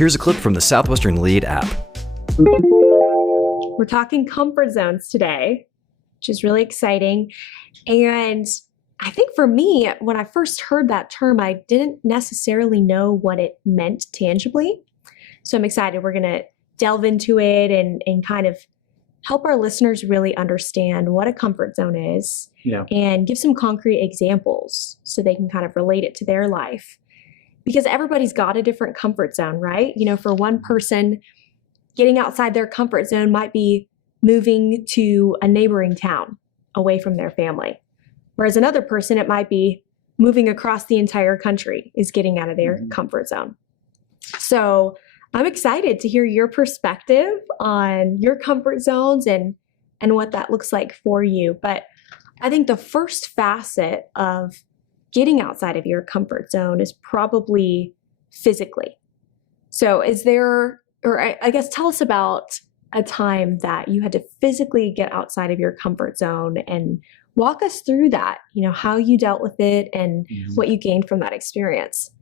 Here's a clip from the Southwestern LEED app. We're talking comfort zones today, which is really exciting. And I think for me, when I first heard that term, I didn't necessarily know what it meant tangibly. So I'm excited. We're going to delve into it and kind of help our listeners really understand what a comfort zone is and give some concrete examples so they can kind of relate it to their life. Because everybody's got a different comfort zone, right? You know, for one person, getting outside their comfort zone might be moving to a neighboring town away from their family. Whereas another person, it might be moving across the entire country is getting out of their comfort zone. So I'm excited to hear your perspective on your comfort zones and what that looks like for you. But I think the first facet of getting outside of your comfort zone is probably physically. So is there, or I guess tell us about a time that you had to physically get outside of your comfort zone and walk us through that, you know, how you dealt with it and what you gained from that experience.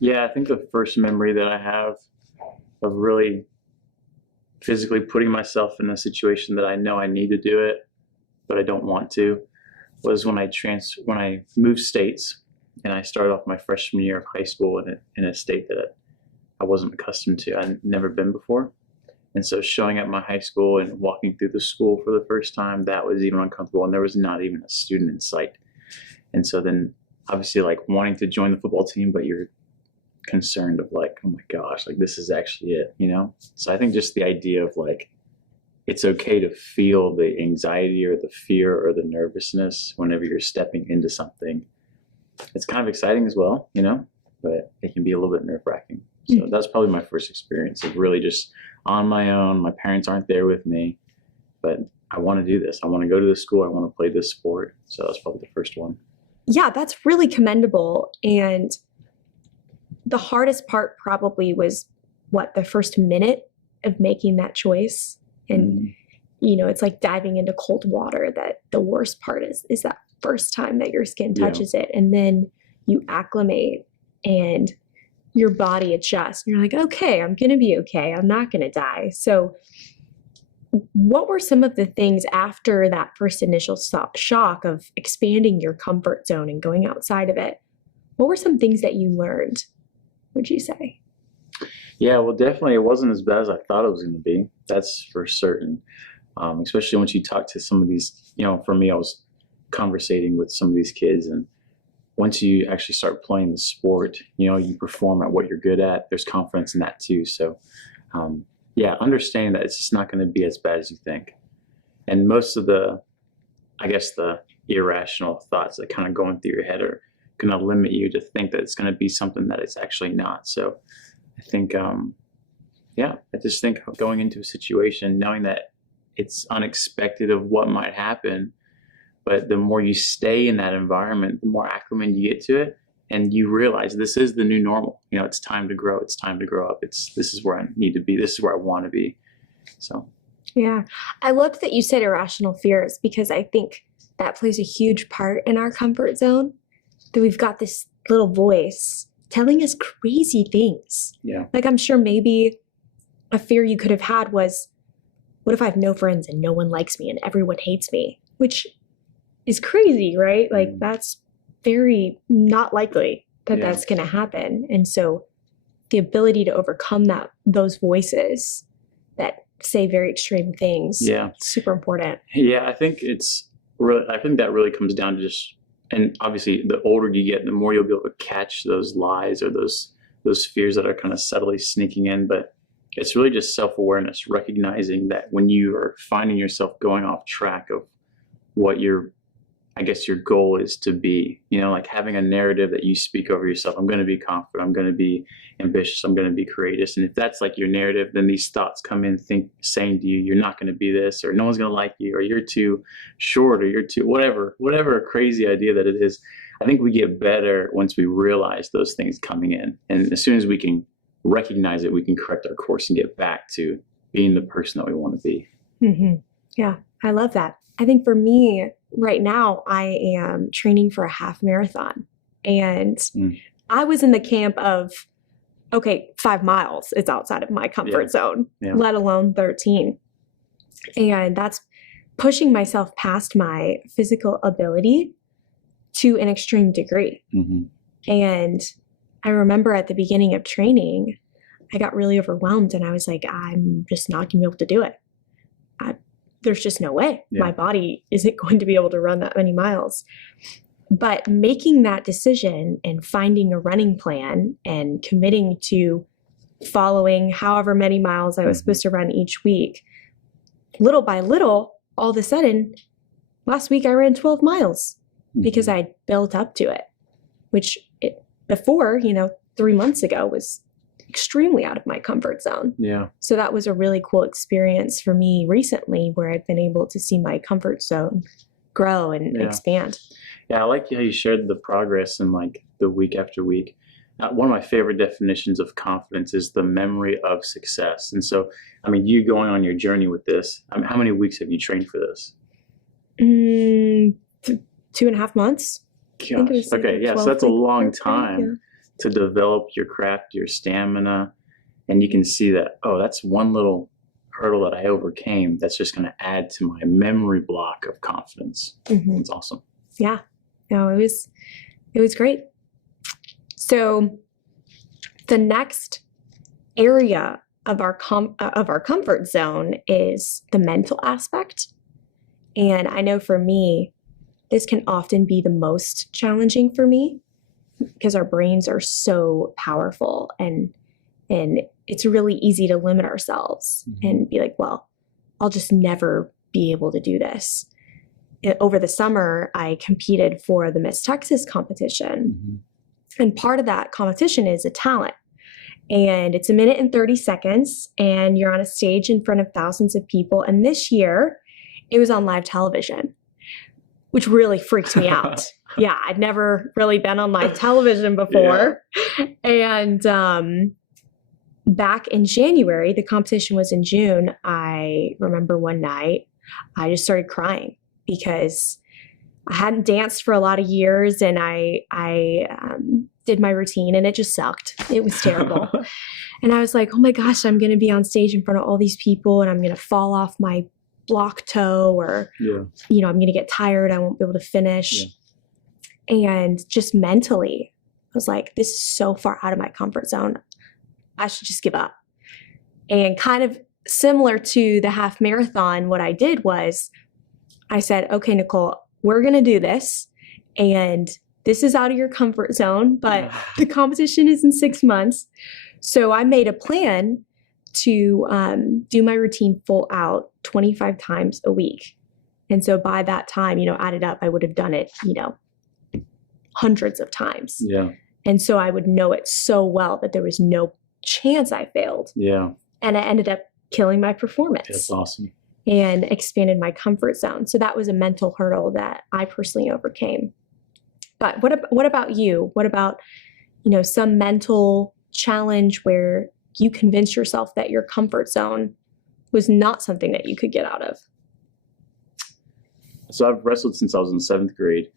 Yeah, I think the first memory that I have of really physically putting myself in a situation that I know I need to do it, but I don't want to, was when I moved states and I started off my freshman year of high school in a state that I wasn't accustomed to. I'd never been before. And so showing up my high school and walking through the school for the first time, that was even uncomfortable. And there was not even a student in sight. And so then obviously like wanting to join the football team, but you're concerned of like, oh my gosh, like this is actually it, you know? So I think just the idea of like, it's okay to feel the anxiety or the fear or the nervousness whenever you're stepping into something. It's kind of exciting as well, you know, but it can be a little bit nerve-wracking. So that's probably my first experience of really just on my own. My parents aren't there with me, but I want to do this. I want to go to this school. I want to play this sport. So that's probably the first one. Yeah, that's really commendable. And the hardest part probably was the first minute of making that choice. And, you know, it's like diving into cold water, that the worst part is that first time that your skin touches it. And then you acclimate and your body adjusts. And you're like, okay, I'm going to be okay. I'm not going to die. So what were some of the things after that first initial shock of expanding your comfort zone and going outside of it? What were some things that you learned, would you say? Yeah, well, definitely it wasn't as bad as I thought it was going to be. That's for certain. Especially once you talk to some of these, you know, for me, I was conversating with some of these kids, and once you actually start playing the sport, you know, you perform at what you're good at. There's confidence in that too. So, yeah, understanding that it's just not going to be as bad as you think. And most of the, I guess, the irrational thoughts that kind of going through your head are going to limit you to think that it's going to be something that it's actually not. So I think, I just think going into a situation, knowing that it's unexpected of what might happen, but the more you stay in that environment, the more acclimated you get to it, and you realize this is the new normal. You know, it's time to grow. It's time to grow up. This is where I need to be. This is where I want to be. So, yeah, I love that you said irrational fears, because I think that plays a huge part in our comfort zone. That we've got this little voice telling us crazy things. Yeah. Like I'm sure maybe a fear you could have had was, what if I have no friends and no one likes me and everyone hates me? Which is crazy, right? Like that's very not likely that that's going to happen. And so the ability to overcome those voices that say very extreme things, super important. Yeah, I think that really comes down to just, and obviously the older you get, the more you'll be able to catch those lies or those fears that are kind of subtly sneaking in. But it's really just self-awareness, recognizing that when you are finding yourself going off track of what your goal is to be, you know, like having a narrative that you speak over yourself. I'm going to be confident. I'm going to be ambitious. I'm going to be courageous. And if that's like your narrative, then these thoughts come in saying to you, you're not going to be this, or no one's going to like you, or you're too short, or you're too whatever crazy idea that it is. I think we get better once we realize those things coming in. And as soon as we can recognize it, we can correct our course and get back to being the person that we want to be. Mm-hmm. Yeah, I love that. I think for me right now, I am training for a half marathon, and I was in the camp of okay, 5 miles is outside of my comfort zone, let alone 13. And that's pushing myself past my physical ability to an extreme degree. Mm-hmm. And I remember at the beginning of training, I got really overwhelmed and I was like, I'm just not going to be able to do it. There's just no way. My body isn't going to be able to run that many miles. But making that decision and finding a running plan and committing to following however many miles I was supposed to run each week, little by little, all of a sudden, last week I ran 12 miles because I built up to it, which before, 3 months ago was extremely out of my comfort zone. Yeah. So that was a really cool experience for me recently where I've been able to see my comfort zone grow and expand. Yeah, I like how you shared the progress and like the week after week. One of my favorite definitions of confidence is the memory of success. And so, I mean, you going on your journey with this, how many weeks have you trained for this? 2.5 months. Gosh. Okay, so that's a long time to develop your craft, your stamina, and you can see that, oh, that's one little hurdle that I overcame that's just going to add to my memory block of confidence. It's awesome. Yeah, no, it was great. So the next area of our comfort zone is the mental aspect. And I know for me, this can often be the most challenging for me because our brains are so powerful and it's really easy to limit ourselves and be like, well, I'll just never be able to do this. Over the summer, I competed for the Miss Texas competition. And part of that competition is a talent. And it's 1 minute and 30 seconds, and you're on a stage in front of thousands of people. And this year, it was on live television, which really freaked me out. Yeah, I'd never really been on live television before. And back in January, the competition was in June. I remember one night, I just started crying because I hadn't danced for a lot of years, and I did my routine, and it just sucked. It was terrible. And I was like, oh my gosh, I'm going to be on stage in front of all these people, and I'm going to fall off my block toe, or, I'm going to get tired. I won't be able to finish. And just mentally, I was like, this is so far out of my comfort zone. I should just give up. And kind of similar to the half marathon, what I did was I said, okay, Nicole, we're going to do this. And this is out of your comfort zone, but the competition is in 6 months. So I made a plan to do my routine full out 25 times a week. And so by that time, added up, I would have done it, hundreds of times. Yeah. And so I would know it so well that there was no chance I failed. Yeah. And I ended up killing my performance. That's awesome. And expanded my comfort zone. So that was a mental hurdle that I personally overcame. But what about you? What about, some mental challenge where you convinced yourself that your comfort zone was not something that you could get out of? So I've wrestled since I was in 7th grade,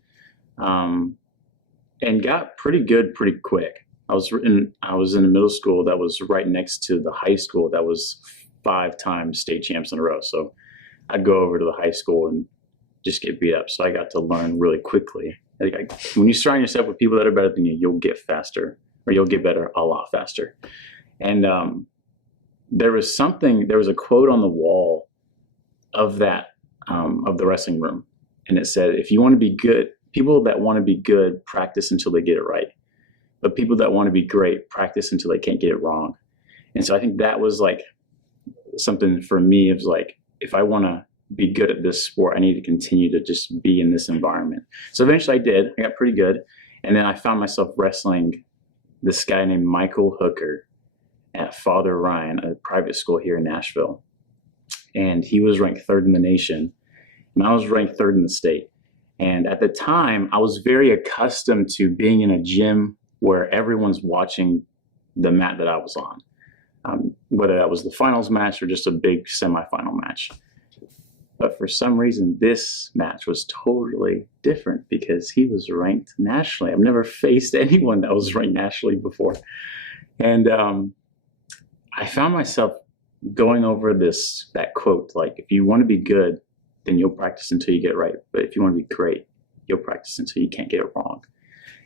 and got pretty good pretty quick. I was in a middle school that was right next to the high school that was 5 times state champs in a row. So I'd go over to the high school and just get beat up. So I got to learn really quickly. When you surround yourself with people that are better than you, you'll get faster, or you'll get better a lot faster. And there was a quote on the wall of that, of the wrestling room. And it said, if you want to be good, people that want to be good practice until they get it right. But people that want to be great practice until they can't get it wrong. And so I think that was like something for me. It was like, if I want to be good at this sport, I need to continue to just be in this environment. So eventually I did. I got pretty good. And then I found myself wrestling this guy named Michael Hooker at Father Ryan, a private school here in Nashville. And he was ranked 3rd in the nation, and I was ranked 3rd in the state. And at the time, I was very accustomed to being in a gym where everyone's watching the mat that I was on, whether that was the finals match or just a big semifinal match. But for some reason, this match was totally different because he was ranked nationally. I've never faced anyone that was ranked nationally before. And I found myself going over that quote, like, if you want to be good, then you'll practice until you get it right. But if you want to be great, you'll practice until you can't get it wrong.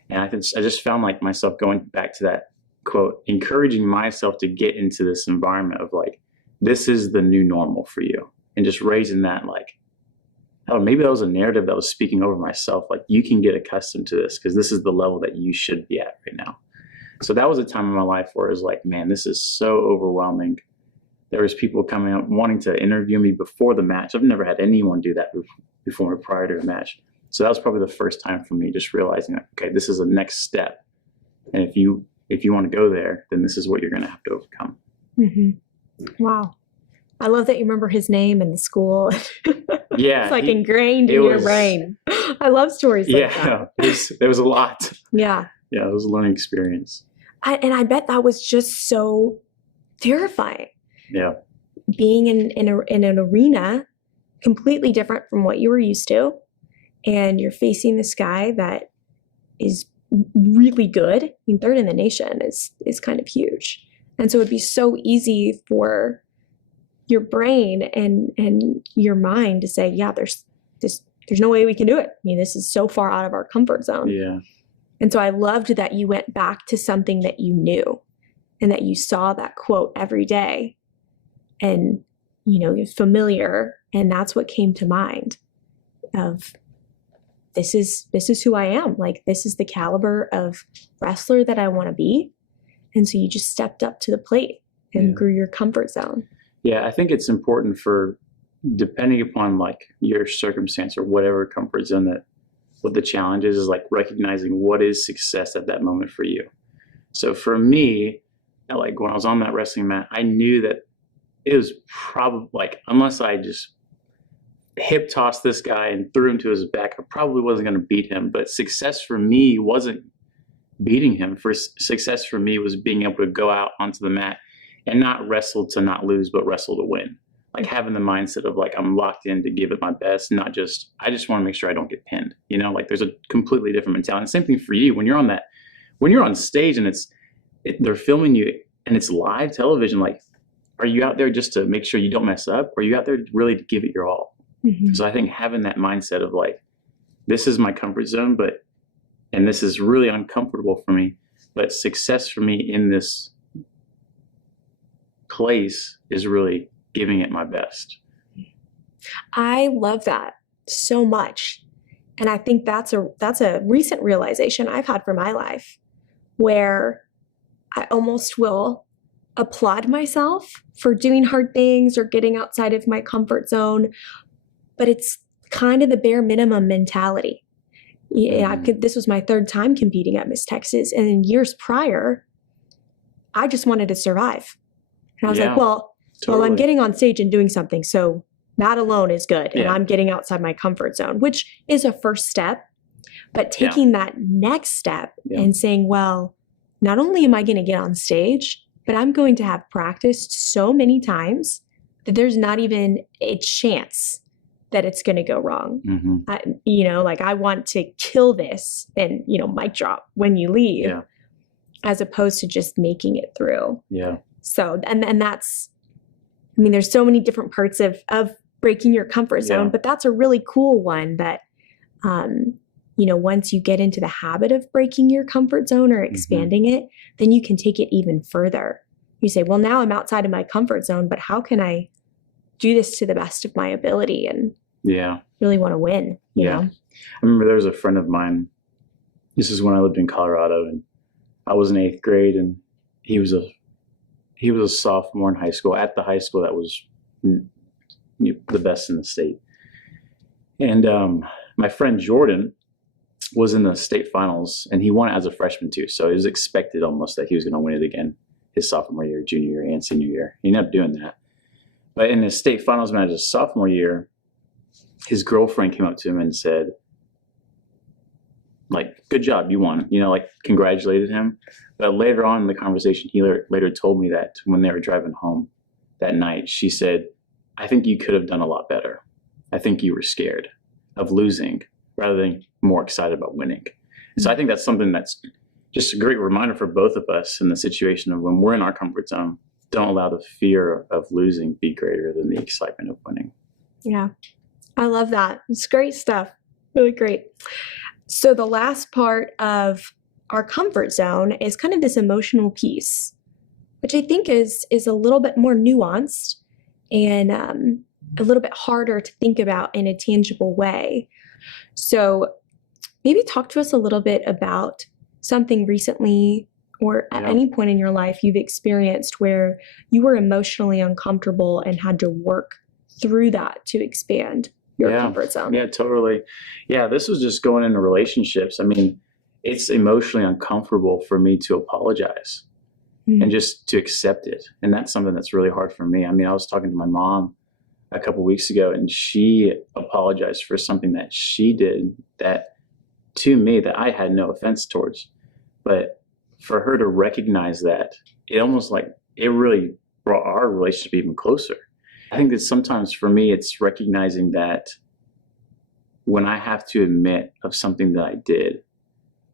And I just found like myself going back to that quote, encouraging myself to get into this environment of like, this is the new normal for you. And just raising that, like, oh, maybe that was a narrative that was speaking over myself. Like, you can get accustomed to this because this is the level that you should be at right now. So that was a time in my life where it was like, man, this is so overwhelming. There was people coming up wanting to interview me before the match. I've never had anyone do that before prior to a match. So that was probably the first time for me just realizing, okay, this is a next step. And if you want to go there, then this is what you're going to have to overcome. Mm-hmm. Wow. I love that you remember his name and the school. Yeah. It's like ingrained in your brain. I love stories like that. Yeah, there was a lot. Yeah. Yeah, it was a learning experience. And I bet that was just so terrifying. Yeah. Being in an arena completely different from what you were used to, and you're facing this guy that is really good. I mean, third in the nation is kind of huge. And so it'd be so easy for your brain and your mind to say, yeah, there's no way we can do it. I mean, this is so far out of our comfort zone. Yeah. And so I loved that you went back to something that you knew and that you saw that quote every day and, you're familiar. And that's what came to mind of this is who I am. Like, this is the caliber of wrestler that I want to be. And so you just stepped up to the plate and grew your comfort zone. Yeah, I think it's important for, depending upon like your circumstance or whatever comfort zone what the challenge is like recognizing what is success at that moment for you. So for me, like when I was on that wrestling mat, I knew that it was probably like, unless I just hip tossed this guy and threw him to his back, I probably wasn't going to beat him. But success for me wasn't beating him. Success for me was being able to go out onto the mat and not wrestle to not lose, but wrestle to win. Like having the mindset of like, I'm locked in to give it my best, not just, I just want to make sure I don't get pinned. Like there's a completely different mentality. And same thing for you when you're on stage and they're filming you and it's live television. Like, are you out there just to make sure you don't mess up? Or are you out there really to give it your all? Mm-hmm. So I think having that mindset of like, this is my comfort zone, and this is really uncomfortable for me, but success for me in this place is really giving it my best. I love that so much. And I think that's a recent realization I've had for my life, where I almost will applaud myself for doing hard things or getting outside of my comfort zone, but it's kind of the bare minimum mentality. Yeah, this was my third time competing at Miss Texas, and in years prior, I just wanted to survive. And I was like, well, I'm getting on stage and doing something, so that alone is good, and I'm getting outside my comfort zone, which is a first step. But taking that next step and saying, well, not only am I going to get on stage, but I'm going to have practiced so many times that there's not even a chance that it's going to go wrong. Mm-hmm. Like I want to kill this and, mic drop when you leave, as opposed to just making it through. Yeah. So, and that's, there's so many different parts of breaking your comfort zone, but that's a really cool one that, once you get into the habit of breaking your comfort zone or expanding it, then you can take it even further. You say, well, now I'm outside of my comfort zone, but how can I do this to the best of my ability and really want to win, you know? I remember there was a friend of mine, this is when I lived in Colorado, and I was in 8th grade, and he was a sophomore in high school, at the high school that was the best in the state. And my friend Jordan was in the state finals, and he won it as a freshman too. So it was expected almost that he was going to win it again his sophomore year, junior year, and senior year. He ended up doing that. But in his state finals match his sophomore year, his girlfriend came up to him and said, like, good job, you won, congratulated him. But later on in the conversation, he later told me that when they were driving home that night, she said, I think you could have done a lot better. I think you were scared of losing rather than more excited about winning. So I think that's something that's just a great reminder for both of us in the situation of when we're in our comfort zone, don't allow the fear of losing be greater than the excitement of winning. Yeah, I love that. It's great stuff. Really great. So the last part of our comfort zone is kind of this emotional piece, which I think is a little bit more nuanced and a little bit harder to think about in a tangible way. So maybe talk to us a little bit about something recently or at any point in your life you've experienced where you were emotionally uncomfortable and had to work through that to expand your comfort zone. Yeah, totally. Yeah, this was just going into relationships. I mean, it's emotionally uncomfortable for me to apologize and just to accept it. And that's something that's really hard for me. I mean, I was talking to my mom a couple of weeks ago, and she apologized for something that she did that to me that I had no offense towards. But for her to recognize that, it almost like it really brought our relationship even closer. I think that sometimes for me, it's recognizing that when I have to admit of something that I did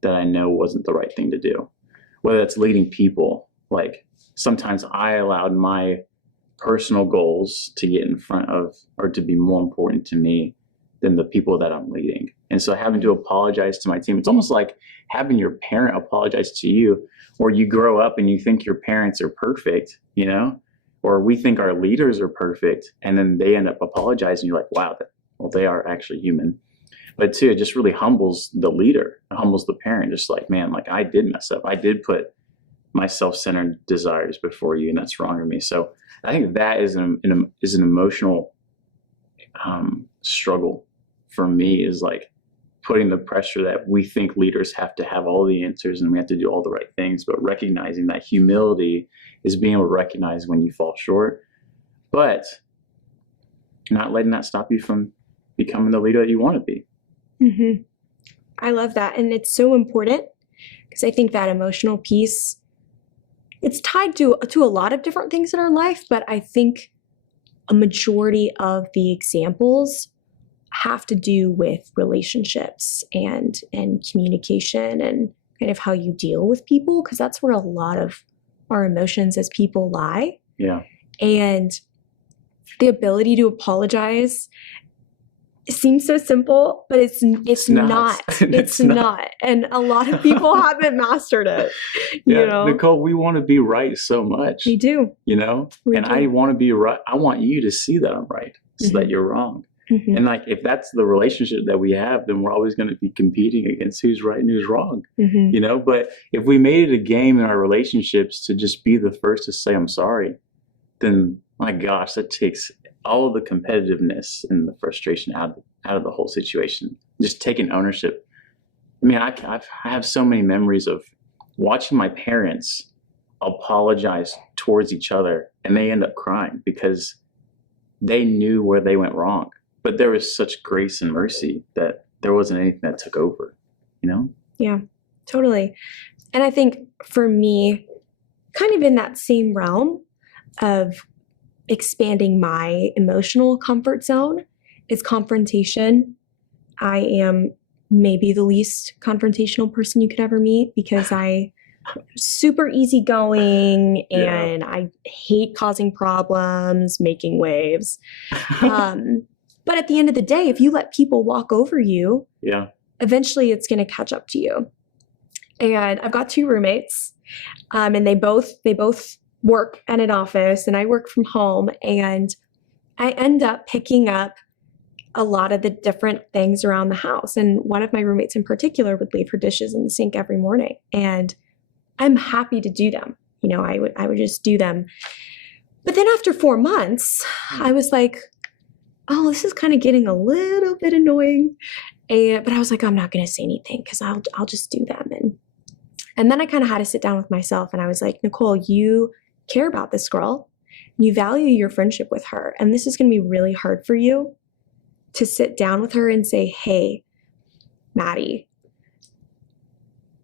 that I know wasn't the right thing to do, whether it's leading people, like sometimes I allowed my personal goals to get in front of or to be more important to me than the people that I'm leading. And so having to apologize to my team, it's almost like having your parent apologize to you, or you grow up and you think your parents are perfect, you know, or we think our leaders are perfect, and then they end up apologizing. You're like, wow, well, they are actually human. But too, it just really humbles the leader, it humbles the parent. Just like, man, like I did mess up. I did put my self-centered desires before you, and that's wrong of me. So I think that is an emotional struggle for me, is like putting the pressure that we think leaders have to have all the answers and we have to do all the right things, but recognizing that humility is being able to recognize when you fall short, but not letting that stop you from becoming the leader that you want to be. Mm-hmm. I love that. And it's so important because I think that emotional piece, it's tied to a lot of different things in our life, but I think a majority of the examples have to do with relationships and communication and kind of how you deal with people, because that's where a lot of our emotions as people lie. Yeah. And the ability to apologize seems so simple, but it's not. It's not. And a lot of people haven't mastered it. You know, Nicole, we want to be right so much. We do. You know, We and do. I want to be right. I want you to see that I'm right, so that you're wrong. Mm-hmm. And like, if that's the relationship that we have, then we're always going to be competing against who's right and who's wrong, Mm-hmm. you know? But if we made it a game in our relationships to just be the first to say, I'm sorry, then my gosh, that takes all of the competitiveness and the frustration out of the whole situation. Just taking ownership. I mean, I have so many memories of watching my parents apologize towards each other, and they end up crying because they knew where they went wrong. But there was such grace and mercy that there wasn't anything that took over, you know? Yeah, totally. And I think for me, kind of in that same realm of expanding my emotional comfort zone is confrontation. I am maybe the least confrontational person you could ever meet because I'm super easygoing and I hate causing problems, making waves. But at the end of the day, if you let people walk over you, eventually it's going to catch up to you. And I've got 2 roommates, and they both work at an office, and I work from home. And I end up picking up a lot of the different things around the house. And one of my roommates in particular would leave her dishes in the sink every morning, and I'm happy to do them. You know, I would just do them. But then after 4 months, I was like, oh, this is kind of getting a little bit annoying. But I was like, I'm not going to say anything because I'll just do them. And then I kind of had to sit down with myself, and I was like, Nicole, you care about this girl. You value your friendship with her. And this is going to be really hard for you to sit down with her and say, hey, Maddie,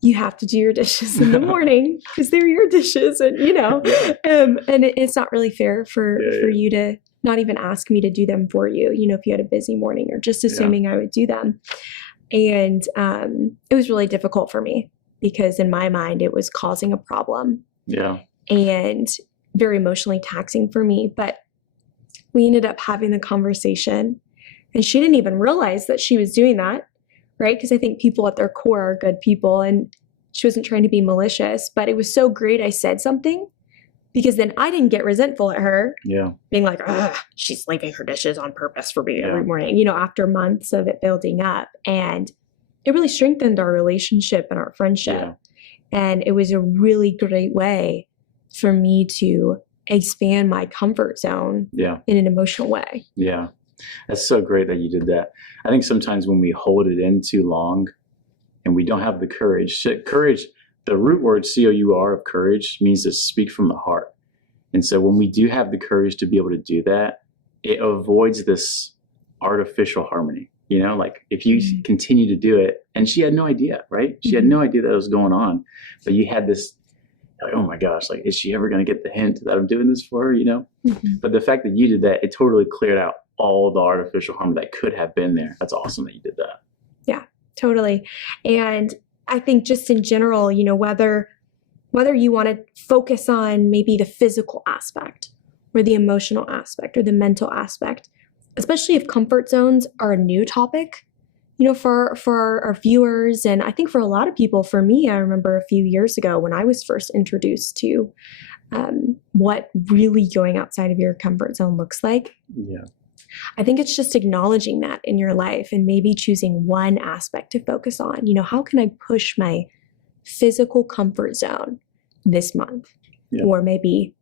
you have to do your dishes in the morning because they're your dishes. And, you know, and it's not really fair for you to not even ask me to do them for you, you know, if you had a busy morning or just assuming I would do them. And it was really difficult for me because in my mind, it was causing a problem Yeah. and very emotionally taxing for me. But we ended up having the conversation, and she didn't even realize that she was doing that, right? Because I think people at their core are good people, and she wasn't trying to be malicious. But it was so great I said something, because then I didn't get resentful at her, Yeah. being like, ugh, she's leaving her dishes on purpose for me Yeah. every morning, after months of it building up. And it really strengthened our relationship and our friendship. Yeah. And it was a really great way for me to expand my comfort zone Yeah. in an emotional way. Yeah. That's so great that you did that. I think sometimes when we hold it in too long and we don't have the courage, the root word COUR of courage means to speak from the heart. And so when we do have the courage to be able to do that, it avoids this artificial harmony. Like if you continue to do it, and she had no idea, right? She had no idea that was going on, but you had this, like, oh my gosh, like, is she ever going to get the hint that I'm doing this for her, But the fact that you did that, it totally cleared out all the artificial harm that could have been there. That's awesome that you did that. Yeah, totally. And I think just in general, whether you want to focus on maybe the physical aspect or the emotional aspect or the mental aspect, especially if comfort zones are a new topic, for our viewers. And I think for a lot of people, for me, I remember a few years ago when I was first introduced to what really going outside of your comfort zone looks like. Yeah. I think it's just acknowledging that in your life and maybe choosing one aspect to focus on. How can I push my physical comfort zone this month? Yeah. Or maybe,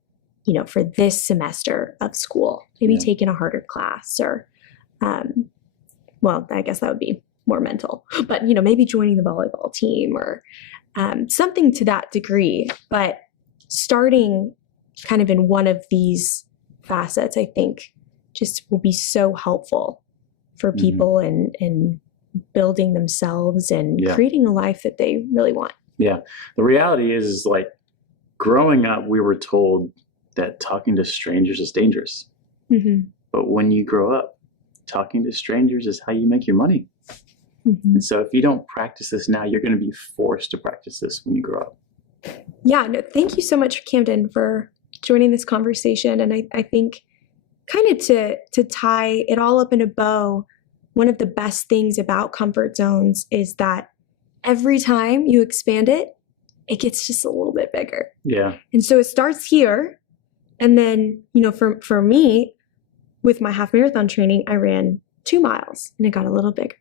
for this semester of school, maybe taking a harder class or, I guess that would be more mental, but, maybe joining the volleyball team or something to that degree. But starting kind of in one of these facets, I think, just will be so helpful for people in building themselves and creating a life that they really want. Yeah. The reality is like growing up, we were told that talking to strangers is dangerous. But when you grow up, talking to strangers is how you make your money. And so if you don't practice this now, you're going to be forced to practice this when you grow up. Yeah. No, thank you so much, Camden, for joining this conversation. And I think kind of to tie it all up in a bow, one of the best things about comfort zones is that every time you expand it, it gets just a little bit bigger. Yeah. And so it starts here. And then, for me, with my half marathon training, I ran 2 miles and it got a little bigger.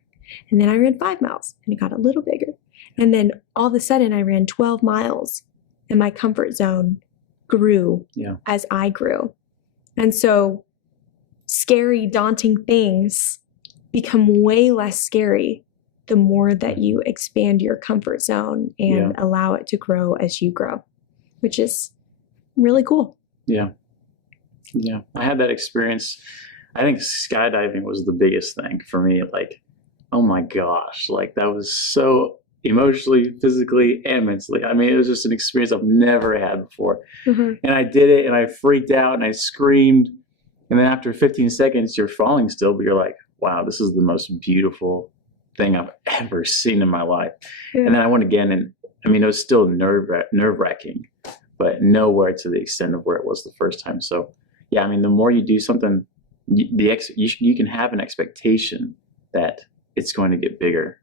And then I ran 5 miles and it got a little bigger. And then all of a sudden I ran 12 miles and my comfort zone grew as I grew. And so scary, daunting things become way less scary the more that you expand your comfort zone and allow it to grow as you grow, which is really cool. Yeah. Yeah. I had that experience. I think skydiving was the biggest thing for me. Like, oh my gosh, like that was so emotionally, physically, and mentally. I mean, it was just an experience I've never had before. And I did it and I freaked out and I screamed. And then after 15 seconds, you're falling still, but you're like, wow, this is the most beautiful thing I've ever seen in my life. And then I went again, and I mean, it was still nerve-wracking, but nowhere to the extent of where it was the first time. So yeah, I mean, the more you do something, you can have an expectation that it's going to get bigger.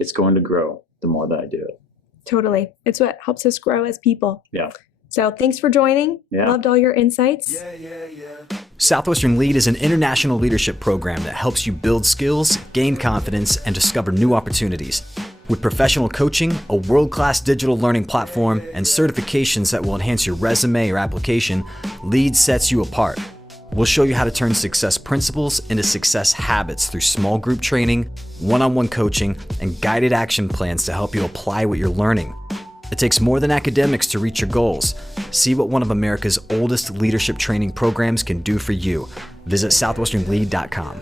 It's going to grow the more that I do it. Totally. It's what helps us grow as people. Yeah. So thanks for joining. Loved all your insights. Southwestern LEAD is an international leadership program that helps you build skills, gain confidence, and discover new opportunities. With professional coaching, a world-class digital learning platform, and certifications that will enhance your resume or application, LEAD sets you apart. We'll show you how to turn success principles into success habits through small group training, one-on-one coaching, and guided action plans to help you apply what you're learning. It takes more than academics to reach your goals. See what one of America's oldest leadership training programs can do for you. Visit southwesternlead.com.